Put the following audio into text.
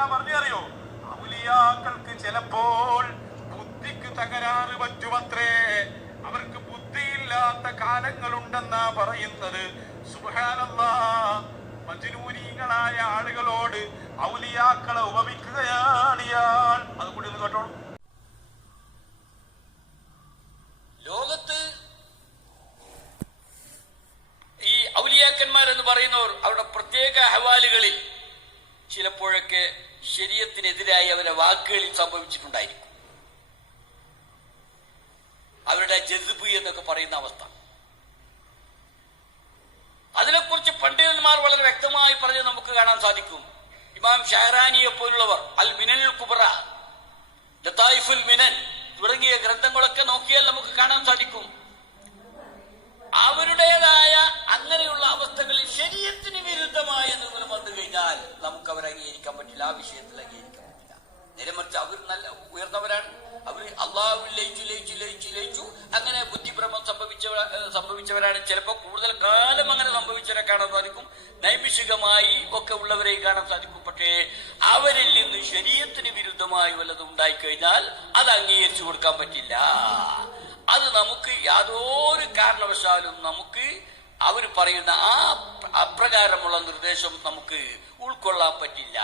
എന്താ പറഞ്ഞറിയോ? ഔലിയാക്കൾക്ക് ചിലപ്പോൾ ബുദ്ധിക്ക് തകരാറ് പറ്റുമത്രേ. അവർക്ക് ബുദ്ധിയില്ലാത്ത കാലങ്ങളുണ്ടെന്നാ പറയുന്നത്. സുബ്ഹാനല്ലാഹ്. മജ്നൂനീങ്ങളായ ആളുകളോട് ഔലിയാക്കളെ ഉപമിക്കുകയാണ് ഇയാൾ. അതുകൂടി ഒന്ന് കേട്ടോളൂ. ലോകത്ത് ഈ ഔലിയാക്കന്മാരെന്ന് പറയുന്നവർ അവരുടെ പ്രത്യേക അഹ്വാലുകളിൽ ചിലപ്പോഴൊക്കെ ശരീഅത്തിനെതിരായി അവരുടെ വാക്കുകളിൽ സംഭവിച്ചിട്ടുണ്ടായിരിക്കും. അവരുടെ ജദ്ബ് എന്നൊക്കെ പറയുന്ന അവസ്ഥ, അതിനെക്കുറിച്ച് പണ്ഡിതന്മാർ വളരെ വ്യക്തമായി പറഞ്ഞ് നമുക്ക് കാണാൻ സാധിക്കും. ഇമാം ഷഹറാനിയെ പോലുള്ളവർ അൽ മിനൽ കുബ്ര, ലതായിഫുൽ മിനൻ തുടങ്ങിയ ഗ്രന്ഥങ്ങളൊക്കെ നോക്കിയാൽ നമുക്ക് കാണാൻ സാധിക്കും. അവരുടേതായ അങ്ങനെയുള്ള അവസ്ഥകളിൽ ശരീഅത്തിന് വിരുദ്ധമായ എന്തെങ്കിലും വന്നു കഴിഞ്ഞാൽ നമുക്ക് അവരെ അംഗീകരിക്കാൻ പറ്റില്ല, ആ വിഷയത്തിൽ അംഗീകരിക്കാൻ പറ്റില്ല. നേരെ മറിച്ച് അവർ നല്ല ഉയർന്നവരാണ്. അവർ അള്ളാഹു ലയിച്ചു അങ്ങനെ ബുദ്ധിഭ്രമം സംഭവിച്ചവരാണ്. ചിലപ്പോൾ കൂടുതൽ കാലം അങ്ങനെ സംഭവിച്ചവരെ കാണാൻ സാധിക്കും. നൈമിഷികമായി ഒക്കെ ഉള്ളവരെ കാണാൻ സാധിക്കും. പക്ഷേ അവരിൽ നിന്ന് ശരീഅത്തിന് വിരുദ്ധമായി വല്ലതും ഉണ്ടായിക്കഴിഞ്ഞാൽ അത് അംഗീകരിച്ചു കൊടുക്കാൻ പറ്റില്ല. അത് നമുക്ക് യാതൊരു കാരണവശാലും നമുക്ക് അവർ പറയുന്ന ആ അപ്രകാരമുള്ള നിർദ്ദേശം നമുക്ക് ഉൾക്കൊള്ളാൻ പറ്റില്ല.